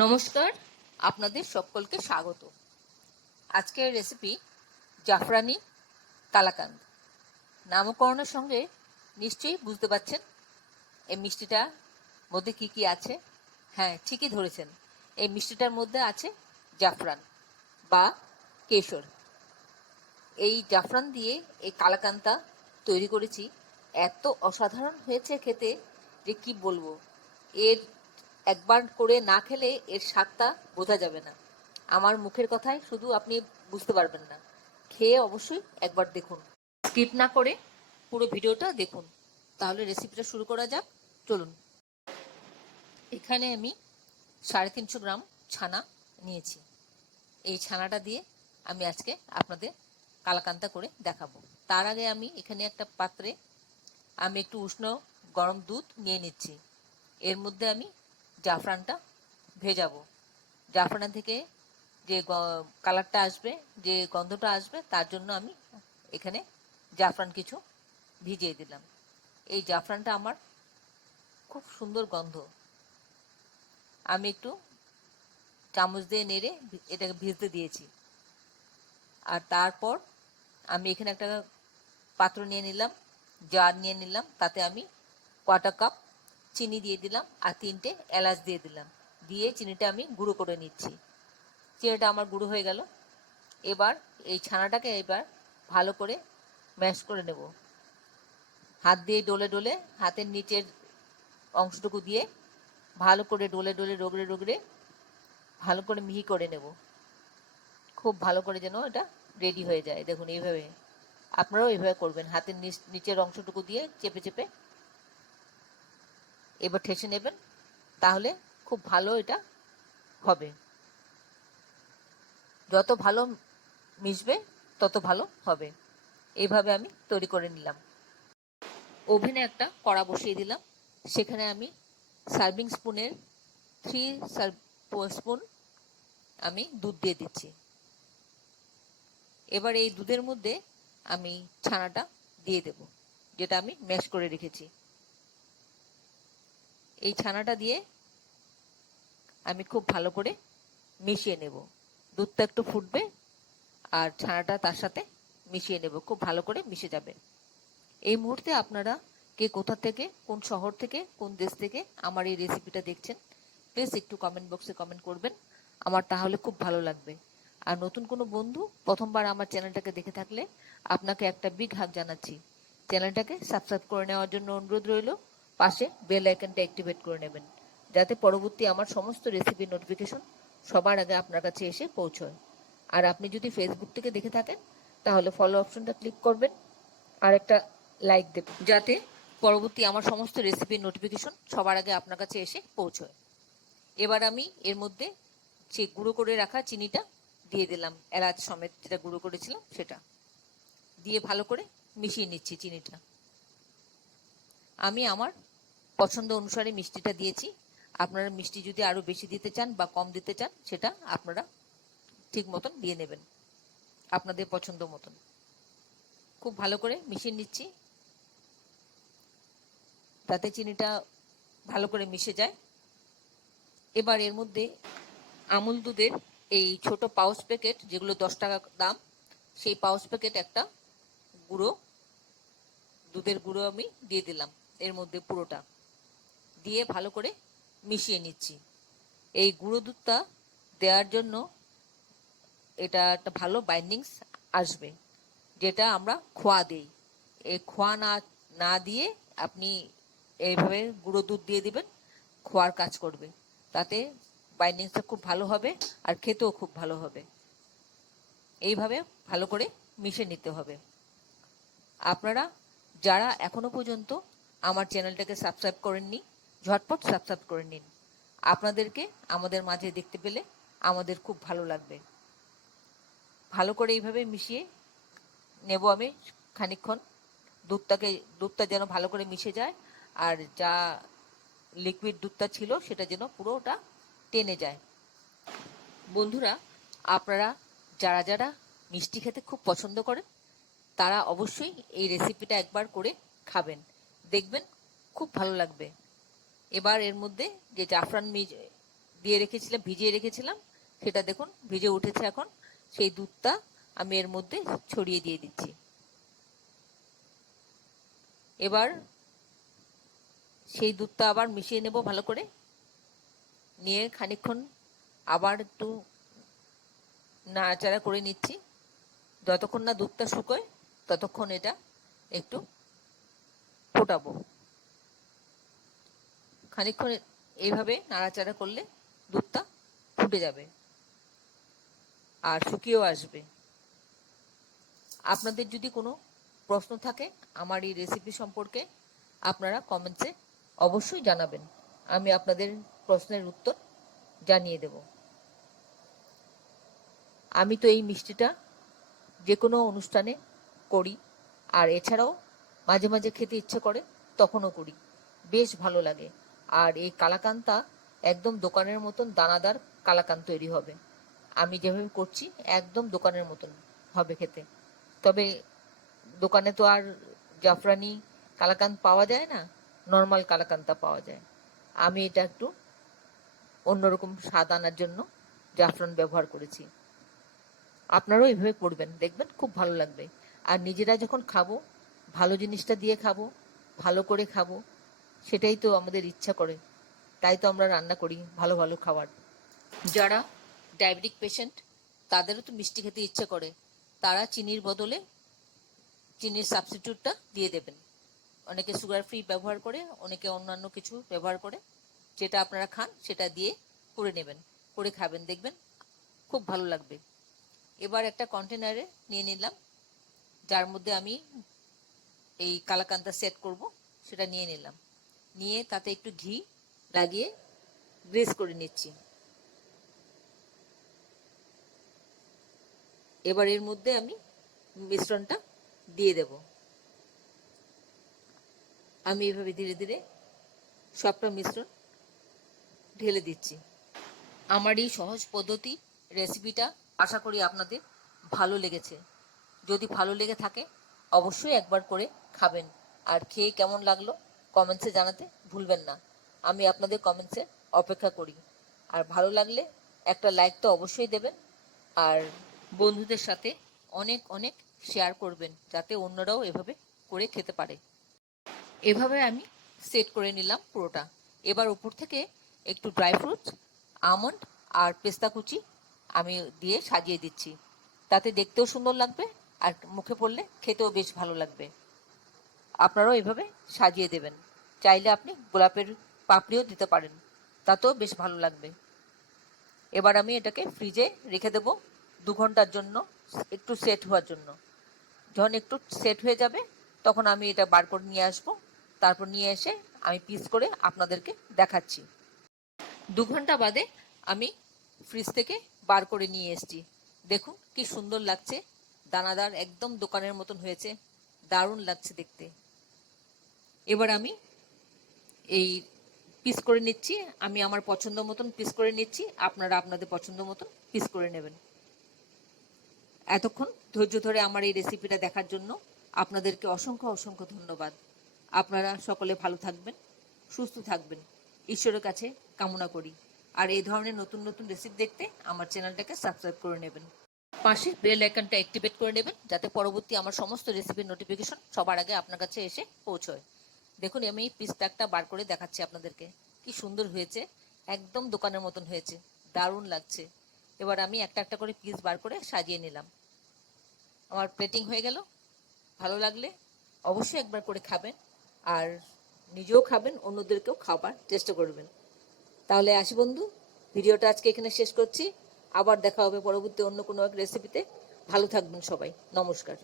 নমস্কার, আপনাদের সকলকে স্বাগত। আজকের রেসিপি জাফরানি কালাকান্দ। নামকরণের সঙ্গে নিশ্চয়ই বুঝতে পারছেন এই মিষ্টিটার মধ্যে কি কি আছে। হ্যাঁ, ঠিকই ধরেছেন, এই মিষ্টিটার মধ্যে আছে জাফরান বা কেশর। এই জাফরান দিয়ে এই কালাকান্দটা তৈরি করেছি, এত অসাধারণ হয়েছে খেতে যে কি বলবো। এর একবার করে না খেলে এর স্বাদটা বোঝা যাবে না। আমার মুখের কথায় শুধু আপনি বুঝতে পারবেন না। খেয়ে অবশ্যই একবার দেখুন, স্কিপ না করে পুরো ভিডিওটা দেখুন। তাহলে রেসিপিটা শুরু করা যাক, চলুন। এখানে আমি 350 গ্রাম ছানা নিয়েছি। এই ছানাটা দিয়ে আমি আজকে আপনাদের কালাকান্দটা করে দেখাবো। তার আগে আমি এখানে একটা পাত্রে আমি একটু উষ্ণ গরম দুধ নিয়ে নিচ্ছি। এর মধ্যে আমি জাফরানটা ভেজাবো। জাফরান থেকে যে কালারটা আসবে, যে গন্ধটা আসবে, তার জন্য আমি এখানে জাফরান কিছু ভিজিয়ে দিলাম। এই জাফরানটা আমার খুব সুন্দর গন্ধ। আমি একটু চামচ দিয়ে নেড়ে এটাকে ভিজতে দিয়েছি। আর তারপর আমি এখানে একটা পাত্র নিয়ে নিলাম, জার নিয়ে নিলাম। তাতে আমি কোয়ার্টার কাপ চিনি দিয়ে দিলাম আর 3টে এলাচ দিয়ে দিলাম। দিয়ে চিনিটা আমি গুঁড়ো করে নিচ্ছি। চিনিটা আমার গুঁড়ো হয়ে গেল। এবার এই ছানাটাকে ভালো করে ম্যাশ করে নেব। হাত দিয়ে ডলে ডলে, হাতের নিচের অংশটুকু দিয়ে ভালো করে ডলে ডলে রগড়ে রগড়ে ভালো করে মিহি করে নেব। খুব ভালো করে যেন এটা রেডি হয়ে যায়। দেখুন, এইভাবে আপনারাও এইভাবে করবেন। হাতের নিচের অংশটুকু দিয়ে চেপে চেপে এবার ঠেসে নেবেন, তাহলে খুব ভালো এটা হবে। যত ভালো মিশবে তত ভালো হবে। এইভাবে আমি তৈরি করে নিলাম। ওভেনে একটা কড়া বসিয়ে দিলাম। সেখানে আমি সার্ভিং স্পুনের 3 স্পুন আমি দুধ দিয়ে দিচ্ছি। এবার এই দুধের মধ্যে আমি ছানাটা দিয়ে দেব, যেটা আমি ম্যাশ করে রেখেছি। এই ছানাটা দিয়ে আমি খুব ভালো করে মিশিয়ে নেব। দুধটা একটু ফুটবে আর ছানাটা তার সাথে মিশিয়ে নেব, খুব ভালো করে মিশে যাবে। এই মুহূর্তে আপনারা কে কোথা থেকে, কোন শহর থেকে, কোন দেশ থেকে আমার এই রেসিপিটা দেখছেন, প্লিজ একটু কমেন্ট বক্সে কমেন্ট করবেন। আমার তাহলে খুব ভালো লাগবে। আর নতুন কোনো বন্ধু প্রথমবার আমার চ্যানেলটাকে দেখে থাকলে আপনাকে একটা বিগ হাগ জানাচ্ছি। চ্যানেলটাকে সাবস্ক্রাইব করে নেওয়ার জন্য অনুরোধ রইল। পাশে বেল আইকনটা অ্যাক্টিভেট করে নেবেন, যাতে পরবর্তী আমার সমস্ত রেসিপির নোটিফিকেশন সবার আগে আপনার কাছে এসে পৌঁছয়। আর আপনি যদি ফেসবুক থেকে দেখে থাকেন তাহলে ফলো অপশনটা ক্লিক করবেন আর একটা লাইক দেবেন, যাতে পরবর্তী আমার সমস্ত রেসিপির নোটিফিকেশন সবার আগে আপনার কাছে এসে পৌঁছয়। এবার আমি এর মধ্যে যে গুঁড়ো করে রাখা চিনিটা দিয়ে দিলাম, এলাচ সমেত যেটা গুঁড়ো করেছিলাম সেটা দিয়ে ভালো করে মিশিয়ে নিচ্ছি চিনিটা। আমি আমার পছন্দ অনুসারে মিষ্টিটা দিয়েছি। আপনারা মিষ্টি যদি আরো বেশি দিতে চান বা কম দিতে চান, সেটা আপনারা ঠিক মতন দিয়ে নেবেন, আপনাদের পছন্দ মতন। খুব ভালো করে মিশিয়ে নিচ্ছি, তাতে চিনিটা ভালো করে মিশে যায়। এবার এর মধ্যে আমুল দুধের এই ছোট পাউচ প্যাকেট, যেগুলো 10 টাকা দাম, সেই পাউচ প্যাকেট একটা গুঁড়ো দুধের গুঁড়ো আমি দিয়ে দিলাম এর মধ্যে পুরোটা। দিয়ে ভালো করে মিশিয়ে নিচ্ছি। এই গুঁড়ো দুধটা দেওয়ার জন্য এটা একটা ভালো বাইন্ডিংস আসবে, যেটা আমরা খোয়া দিই। এই খোয়া না না দিয়ে আপনি এইভাবে গুঁড়ো দুধ দিয়ে দিবেন, খোয়ার কাজ করবে। তাতে বাইন্ডিংসটা খুব ভালো হবে আর খেতেও খুব ভালো হবে। এইভাবে ভালো করে মিশিয়ে নিতে হবে। আপনারা যারা এখনো পর্যন্ত আমার চ্যানেলটাকে সাবস্ক্রাইব করেননি, ঝটপট সাবস্ক্রাইব করে নিন। আপনাদেরকে আমাদের মাঝে দেখতে পেলে আমাদের খুব ভালো লাগবে। ভালো করে এইভাবে মিশিয়ে নেব আমি খানিকক্ষণ। দুধটা যেন ভালো করে মিশে যায়, আর যা লিকুইড দুধটা ছিল সেটা যেন পুরোটা টেনে যায়। বন্ধুরা, আপনারা যারা যারা মিষ্টি খেতে খুব পছন্দ করেন, তারা অবশ্যই এই রেসিপিটা একবার করে খাবেন, দেখবেন খুব ভালো লাগবে। এবার এর মধ্যে যে জাফরান দিয়ে রেখেছিলাম, ভিজিয়ে রেখেছিলাম, সেটা দেখুন ভিজে উঠেছে। এখন সেই দুধটা আমি এর মধ্যে ছড়িয়ে দিয়ে দিচ্ছি। এবার সেই দুধটা আবার মিশিয়ে নেব ভালো করে। নিয়ে খানিকক্ষণ আবার একটু নাড়াচাড়া করে নিচ্ছি। যতক্ষণ না দুধটা শুকোয় ততক্ষণ এটা একটু ফোটাবো। খানিকক্ষণ এইভাবে নাড়াচাড়া করলে দুধটা ফুটে যাবে আর শুকিয়েও আসবে। আপনাদের যদি কোনো প্রশ্ন থাকে আমার এই রেসিপি সম্পর্কে, আপনারা কমেন্টসে অবশ্যই জানাবেন। আমি আপনাদের প্রশ্নের উত্তর জানিয়ে দেব। আমি তো এই মিষ্টিটা যে কোনো অনুষ্ঠানে করি, আর এছাড়াও মাঝে মাঝে খেতে ইচ্ছে করে তখনও করি, বেশ ভালো লাগে। আর এই কালাকাঁদটা একদম দোকানের মতন দানাদার কালাকাঁদ তৈরি হবে। আমি যেভাবে করছি একদম দোকানের মতন হবে খেতে। তবে দোকানে তো আর জাফরানি কালাকাঁদ পাওয়া যায় না, নর্মাল কালাকাঁদটা পাওয়া যায়। আমি এটা একটু অন্যরকম স্বাদ আনার জন্য জাফরান ব্যবহার করেছি। আপনারাও এইভাবে করবেন, দেখবেন খুব ভালো লাগবে। আর নিজেরা যখন খাবো, ভালো জিনিসটা দিয়ে খাবো, ভালো করে খাবো, সেটাই তো আমাদের ইচ্ছা করে। তাই তো আমরা রান্না করি ভালো ভালো খাবার। যারা ডায়াবেটিক পেশেন্ট তাদেরও তো মিষ্টি খেতে ইচ্ছে করে, তারা চিনির বদলে চিনির সাবস্টিটিউটটা দিয়ে দেবেন। অনেকে সুগার ফ্রি ব্যবহার করে, অনেকে অন্যান্য কিছু ব্যবহার করে। যেটা আপনারা খান সেটা দিয়ে করে নেবেন, করে খাবেন, দেখবেন খুব ভালো লাগবে। এবার একটা কন্টেনারে নিয়ে নিলাম, যার মধ্যে আমি এই কালাকাঁদটা সেট করব, সেটা নিয়ে নিলাম। নিয়ে তাতে একটু ঘি লাগিয়ে গ্রেস করে নিচ্ছি। এবার এর মধ্যে আমি মিশ্রণটা দিয়ে দেব। আমি এভাবে ধীরে ধীরে সবটা মিশ্রণ ঢেলে দিচ্ছি। আমার এই সহজ পদ্ধতি রেসিপিটা আশা করি আপনাদের ভালো লেগেছে। যদি ভালো লেগে থাকে অবশ্যই একবার করে খাবেন, আর খেয়ে কেমন লাগলো কমেন্টসে জানাতে ভুলবেন না। আমি আপনাদের কমেন্টসে অপেক্ষা করি। আর ভালো লাগলে একটা লাইক তো অবশ্যই দেবেন, আর বন্ধুদের সাথে অনেক অনেক শেয়ার করবেন, যাতে অন্যরাও এভাবে করে খেতে পারে। এভাবে আমি সেট করে নিলাম পুরোটা। এবার উপর থেকে একটু ড্রাই ফ্রুটস, আমন্ড আর পেস্তা কুচি আমি দিয়ে সাজিয়ে দিচ্ছি। তাতে দেখতেও সুন্দর লাগবে আর মুখে পড়লে খেতেও বেশ ভালো লাগবে। আপনারাও এভাবে সাজিয়ে দেবেন। চাইলে আপনি গোলাপের পাপড়িও দিতে পারেন, তাতেও বেশ ভালো লাগবে। এবার আমি এটাকে ফ্রিজে রেখে দেব 2 ঘন্টার জন্য, একটু সেট হওয়ার জন্য। যখন একটু সেট হয়ে যাবে তখন আমি এটা বার করে নিয়ে আসবো। তারপর নিয়ে এসে আমি পিস করে আপনাদেরকে দেখাচ্ছি। 2 ঘন্টা বাদে আমি ফ্রিজ থেকে বার করে নিয়ে এসেছি। দেখুন কি সুন্দর লাগছে, দানাদার একদম দোকানের মতন হয়েছে, দারুণ লাগছে দেখতে। এবার আমি এই পিস করে নিচ্ছি। আমি আমার পছন্দ মতন পিস করে নিচ্ছি, আপনারা আপনাদের পছন্দ মতন পিস করে নেবেন। এতক্ষণ ধৈর্য ধরে আমার এই রেসিপিটা দেখার জন্য আপনাদেরকে অসংখ্য অসংখ্য ধন্যবাদ। আপনারা সকলে ভালো থাকবেন, সুস্থ থাকবেন, ঈশ্বরের কাছে কামনা করি। আর এই ধরনের নতুন নতুন রেসিপি দেখতে আমার চ্যানেলটাকে সাবস্ক্রাইব করে নেবেন। পাশে বেল আইকনটা অ্যাক্টিভেট করে নেবেন, যাতে পরবর্তী আমার সমস্ত রেসিপির নোটিফিকেশন সবার আগে আপনার কাছে এসে পৌঁছয়। দেখুন আমি পিসটা একটা বার করে দেখাচ্ছি আপনাদেরকে, কি সুন্দর হয়েছে, একদম দোকানের মতন হয়েছে, দারুণ লাগছে। এবার আমি একটা একটা করে পিস বার করে সাজিয়ে নিলাম। আমার প্লেটিং হয়ে গেল। ভালো লাগলে অবশ্যই একবার করে খাবেন, আর নিজেও খাবেন, অন্যদেরকেও খাবার চেষ্টা করবেন। তাহলে আসি বন্ধু, ভিডিওটা আজকে এখানে শেষ করছি। আবার দেখা হবে পরবর্তী অন্য কোনো এক রেসিপিতে। ভালো থাকবেন সবাই, নমস্কার।